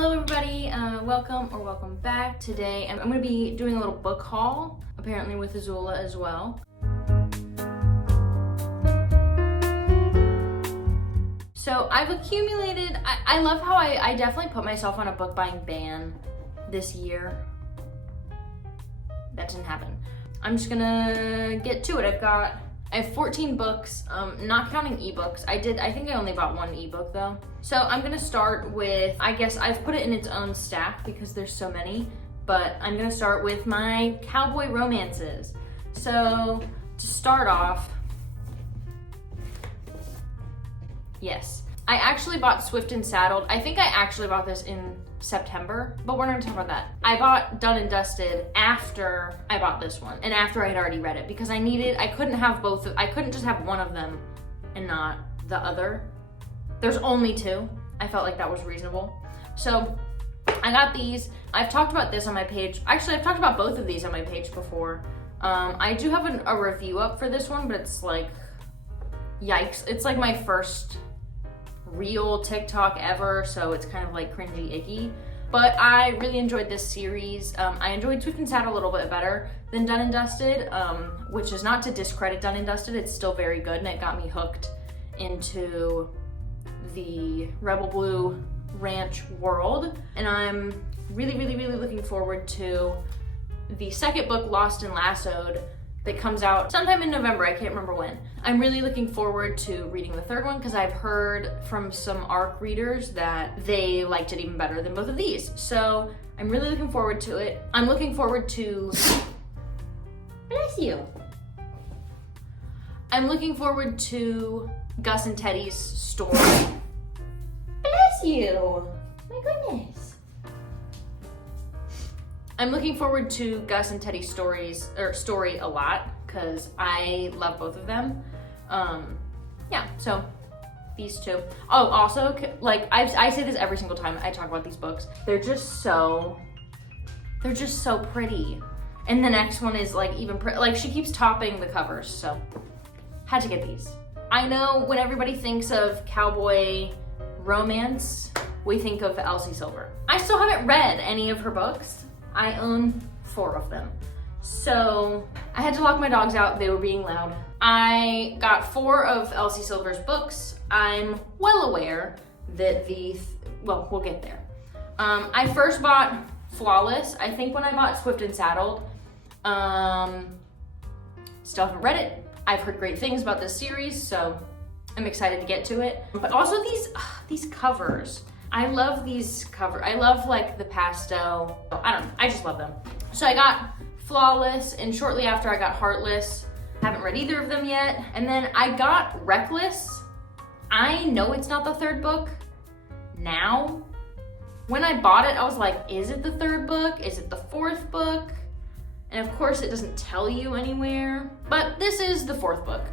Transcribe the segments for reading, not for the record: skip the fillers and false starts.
Hello everybody, welcome back. Today I'm going to be doing a little book haul, apparently with Azula as well. So I've accumulated, I love how I definitely put myself on a book buying ban this year. That didn't happen. I'm just gonna get to it. I have 14 books, not counting ebooks. I think I only bought one ebook though. So I'm gonna start with, I guess I've put it in its own stack because there's so many, but I'm gonna start with my cowboy romances. So to start off, yes, I actually bought Swift and Saddled. I think I actually bought this in September, but we're not gonna talk about that. I bought Done and Dusted after I bought this one and after I had already read it because I couldn't have both. I couldn't just have one of them and not the other. There's only two. I felt like that was reasonable. So I got these. I've talked about this on my page. Actually, I've talked about both of these on my page before. I do have a review up for this one, but it's like, yikes. It's like my first real TikTok ever, so it's kind of like cringy icky, but I really enjoyed this series. I enjoyed Swift and Saddled a little bit better than Done and Dusted, which is not to discredit Done and Dusted. It's still very good and it got me hooked into the Rebel Blue Ranch world, and I'm really looking forward to the second book, Lost and Lassoed, that comes out sometime in November. I can't remember when. I'm really looking forward to reading the third one because I've heard from some ARC readers that they liked it even better than both of these. So I'm really looking forward to it. I'm looking forward to, bless you. I'm looking forward to Gus and Teddy's story. Bless you. My goodness. I'm looking forward to Gus and Teddy's story a lot because I love both of them. Yeah, so these two. Oh, also, like I say this every single time I talk about these books. They're just so pretty. And the next one is like even like she keeps topping the covers, so had to get these. I know when everybody thinks of cowboy romance, we think of Elsie Silver. I still haven't read any of her books. I own 4 of them. So I had to lock my dogs out. They were being loud. I got 4 of Elsie Silver's books. I'm well aware that well, we'll get there. I first bought Flawless, I think when I bought Swift and Saddled. Still haven't read it. I've heard great things about this series, so I'm excited to get to it. But also these covers. I love these covers. I love like the pastel. I don't know, I just love them. So I got Flawless, and shortly after I got Heartless. Haven't read either of them yet. And then I got Reckless. I know it's not the third book now. When I bought it, I was like, is it the third book? Is it the 4th book? And of course it doesn't tell you anywhere, but this is the 4th book,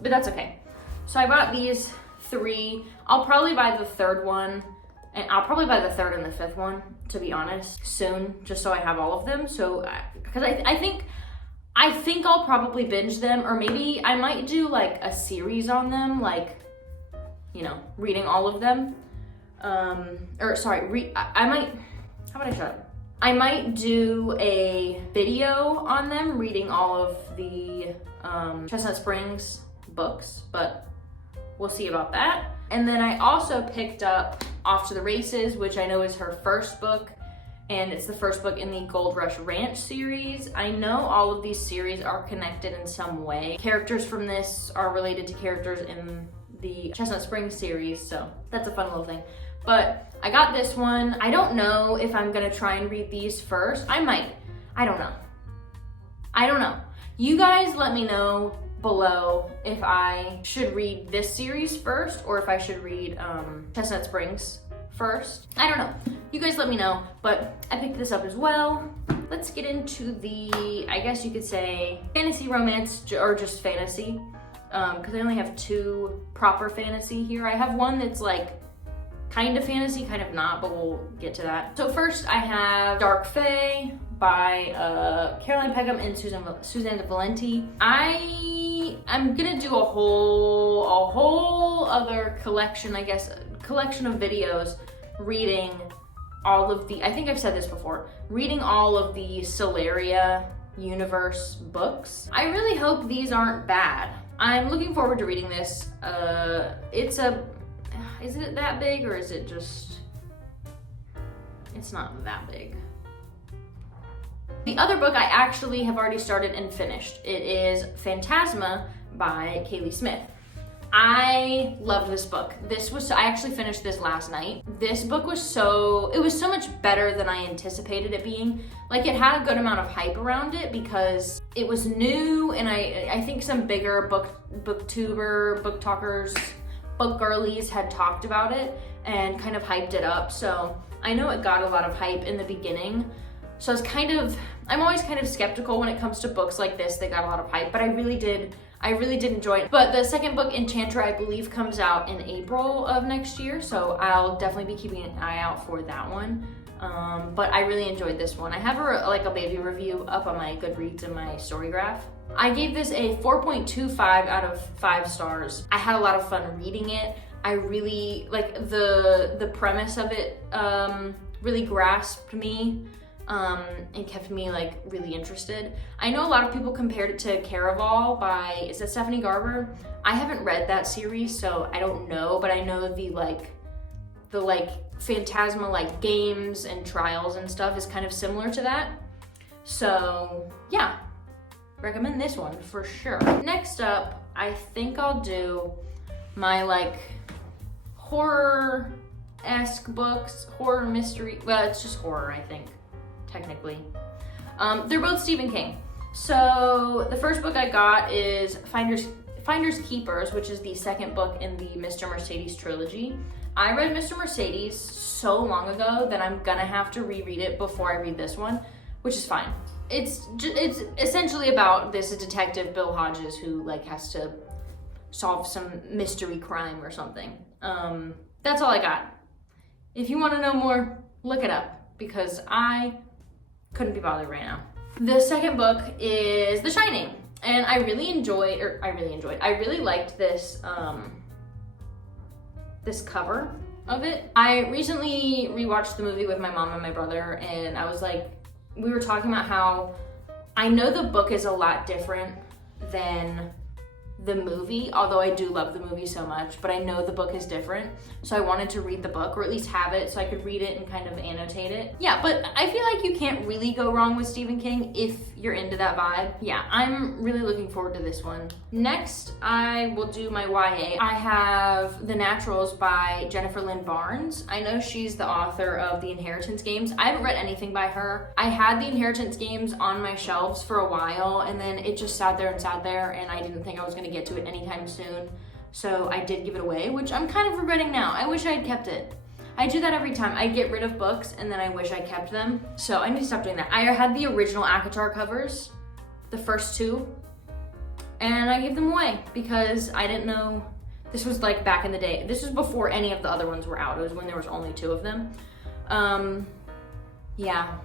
but that's okay. So I bought these 3. I'll probably buy the 3rd one. And I'll probably buy the 3rd and the 5th one, to be honest, soon, just so I have all of them. So, because I think I'll probably binge them, or maybe I might do like a series on them, like, you know, reading all of them. I might, how about I shut up? I might do a video on them, reading all of the Chestnut Springs books, but we'll see about that. And then I also picked up Off to the Races, which I know is her first book, and it's the first book in the Gold Rush Ranch series. I know all of these series are connected in some way. Characters from this are related to characters in the Chestnut Springs series, so that's a fun little thing. But I got this one. I don't know if I'm gonna try and read these first. I might. I don't know. You guys let me know below if I should read this series first or if I should read Chestnut Springs first. I don't know. You guys let me know, but I picked this up as well. Let's get into the, I guess you could say, fantasy romance or just fantasy, because I only have 2 proper fantasy here. I have one that's like kind of fantasy, kind of not, but we'll get to that. So first I have Dark Fae by Caroline Peckham and Suzanne Valenti. I'm gonna do a whole other collection, I guess, collection of videos reading all of the, I think I've said this before, reading all of the Solaria universe books. I really hope these aren't bad. I'm looking forward to reading this. Is it that big or is it just, it's not that big. The other book I actually have already started and finished. It is Phantasma by Kaylee Smith. I loved this book. I actually finished this last night. This book was so much better than I anticipated it being. Like, it had a good amount of hype around it because it was new, and I think some bigger booktuber, book talkers, book girlies had talked about it and kind of hyped it up. So I know it got a lot of hype in the beginning. So I'm always kind of skeptical when it comes to books like this that got a lot of hype, but I really did enjoy it. But the second book, Enchanter, I believe comes out in April of next year, so I'll definitely be keeping an eye out for that one. But I really enjoyed this one. I have a baby review up on my Goodreads and my Storygraph. I gave this a 4.25 out of 5 stars. I had a lot of fun reading it. I really, like, the premise of it really grasped me. And kept me like really interested. I know a lot of people compared it to Caraval by, is that Stephanie Garber? I haven't read that series, so I don't know, but I know the Phantasma like games and trials and stuff is kind of similar to that. So yeah, recommend this one for sure. Next up, I think I'll do my like horror-esque books, horror mystery. Well, it's just horror, I think. Technically. They're both Stephen King. So the first book I got is Finders Keepers, which is the second book in the Mr. Mercedes trilogy. I read Mr. Mercedes so long ago that I'm gonna have to reread it before I read this one, which is fine. It's essentially about this detective, Bill Hodges, who like has to solve some mystery crime or something. That's all I got. If you want to know more, look it up because I couldn't be bothered right now. The second book is The Shining, and I really liked this this cover of it. I recently rewatched the movie with my mom and my brother, and I was like, we were talking about how I know the book is a lot different than the movie, although I do love the movie so much, but I know the book is different. So I wanted to read the book, or at least have it so I could read it and kind of annotate it. Yeah, but I feel like you can't really go wrong with Stephen King if you're into that vibe. Yeah, I'm really looking forward to this one. Next, I will do my YA. I have The Naturals by Jennifer Lynn Barnes. I know she's the author of The Inheritance Games. I haven't read anything by her. I had The Inheritance Games on my shelves for a while, and then it just sat there, and I didn't think I was gonna get to it anytime soon. So I did give it away, which I'm kind of regretting now. I wish I had kept it. I do that every time. I get rid of books and then I wish I kept them. So I need to stop doing that. I had the original ACOTAR covers, the first 2, and I gave them away because I didn't know. This was like back in the day. This was before any of the other ones were out. It was when there was only 2 of them. Yeah,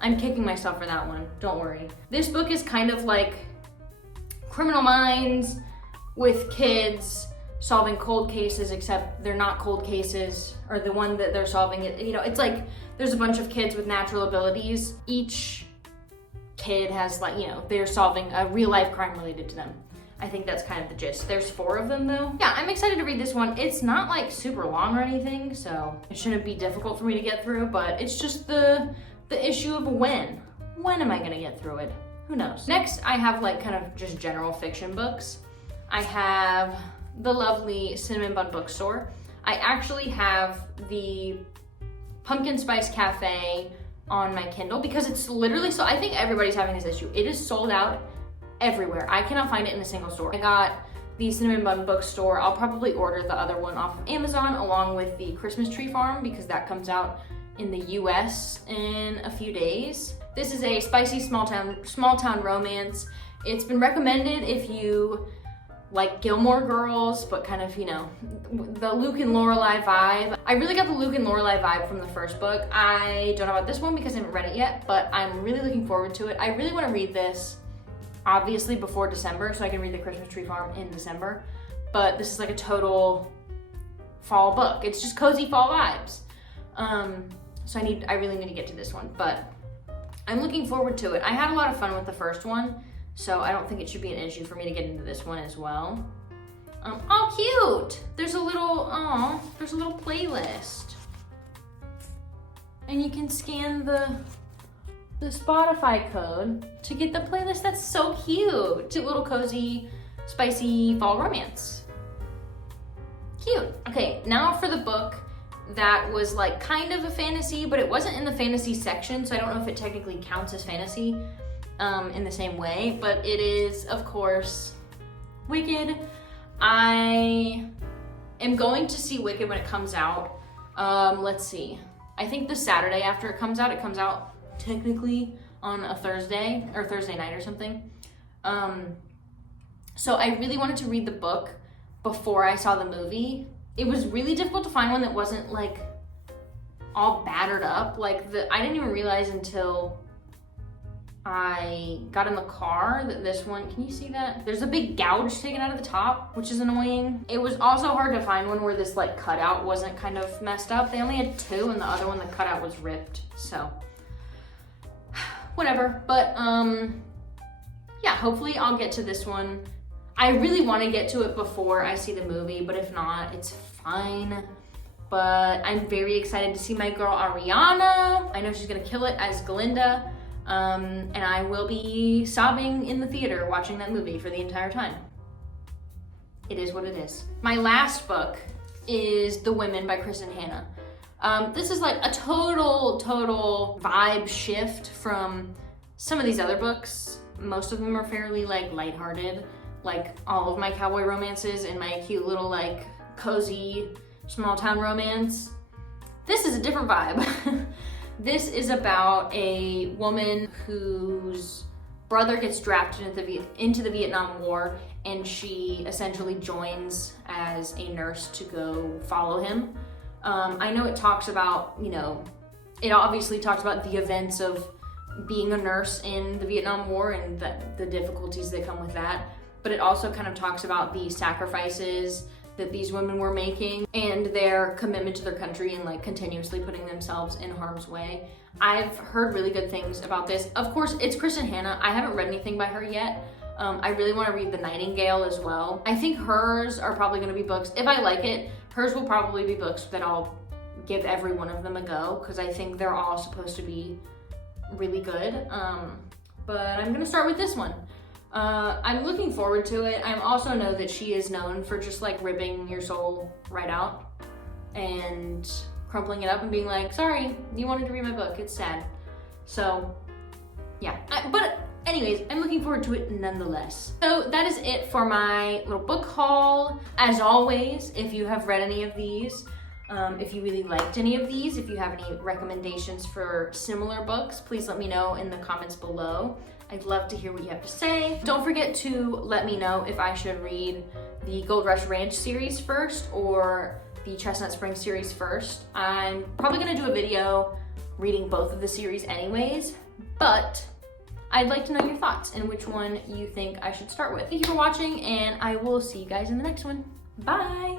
I'm kicking myself for that one. Don't worry. This book is kind of like Criminal Minds with kids solving cold cases, except they're not cold cases, or the one that they're solving, it's like there's a bunch of kids with natural abilities. Each kid has they're solving a real life crime related to them. I think that's kind of the gist. There's 4 of them though. Yeah, I'm excited to read this one. It's not like super long or anything, so it shouldn't be difficult for me to get through, but it's just the issue of when am I gonna get through it? Who knows? Next, I have like kind of just general fiction books. I have the lovely Cinnamon Bun Bookstore. I actually have the Pumpkin Spice Cafe on my Kindle because it's literally, so I think everybody's having this issue. It is sold out everywhere. I cannot find it in a single store. I got the Cinnamon Bun Bookstore. I'll probably order the other one off of Amazon along with the Christmas Tree Farm because that comes out in the US in a few days. This is a spicy small town romance. It's been recommended if you like Gilmore Girls, but kind of, the Luke and Lorelai vibe. I really got the Luke and Lorelai vibe from the first book. I don't know about this one because I haven't read it yet, but I'm really looking forward to it. I really want to read this, obviously, before December, so I can read The Christmas Tree Farm in December. But this is like a total fall book. It's just cozy fall vibes. So I really need to get to this one, but I'm looking forward to it. I had a lot of fun with the first one, so I don't think it should be an issue for me to get into this one as well. Oh, cute! There's a little playlist. And you can scan the Spotify code to get the playlist. That's so cute. Cute little cozy, spicy fall romance. Cute. Okay, now for the book that was like kind of a fantasy, but it wasn't in the fantasy section, so I don't know if it technically counts as fantasy in the same way, but it is, of course, Wicked. I am going to see Wicked when it comes out. Let's see. I think the Saturday after it comes out technically on a Thursday or Thursday night or something. So I really wanted to read the book before I saw the movie. It was really difficult to find one that wasn't like all battered up. Like I didn't even realize until I got in the car that this one, can you see that? There's a big gouge taken out of the top, which is annoying. It was also hard to find one where this like cutout wasn't kind of messed up. They only had two and the other one, the cutout was ripped. So whatever, but yeah, hopefully I'll get to this one. I really want to get to it before I see the movie, but if not, it's fine. But I'm very excited to see my girl Ariana. I know she's gonna kill it as Glinda. And I will be sobbing in the theater watching that movie for the entire time. It is what it is. My last book is The Women by Kristen Hanna. This is like a total vibe shift from some of these other books. Most of them are fairly like lighthearted, like all of my cowboy romances and my cute little like cozy small town romance. This is a different vibe. This is about a woman whose brother gets drafted into the Vietnam War, and she essentially joins as a nurse to go follow him. I know it talks about, you know, it obviously talks about the events of being a nurse in the Vietnam War and the difficulties that come with that, but it also kind of talks about the sacrifices that these women were making and their commitment to their country and like continuously putting themselves in harm's way. I've heard really good things about this. Of course, it's Kristen Hanna. I haven't read anything by her yet. I really want to read The Nightingale as well. I think hers are probably going to be books. If I like it, hers will probably be books that I'll give every one of them a go because I think they're all supposed to be really good. But I'm going to start with this one. I'm looking forward to it. I also know that she is known for just like ripping your soul right out and crumpling it up and being like, sorry, you wanted to read my book, it's sad. So yeah, but anyways, I'm looking forward to it nonetheless. So that is it for my little book haul. As always, if you have read any of these, if you really liked any of these, if you have any recommendations for similar books, please let me know in the comments below. I'd love to hear what you have to say. Don't forget to let me know if I should read the Gold Rush Ranch series first or the Chestnut Springs series first. I'm probably gonna do a video reading both of the series anyways, but I'd like to know your thoughts and which one you think I should start with. Thank you for watching, and I will see you guys in the next one. Bye!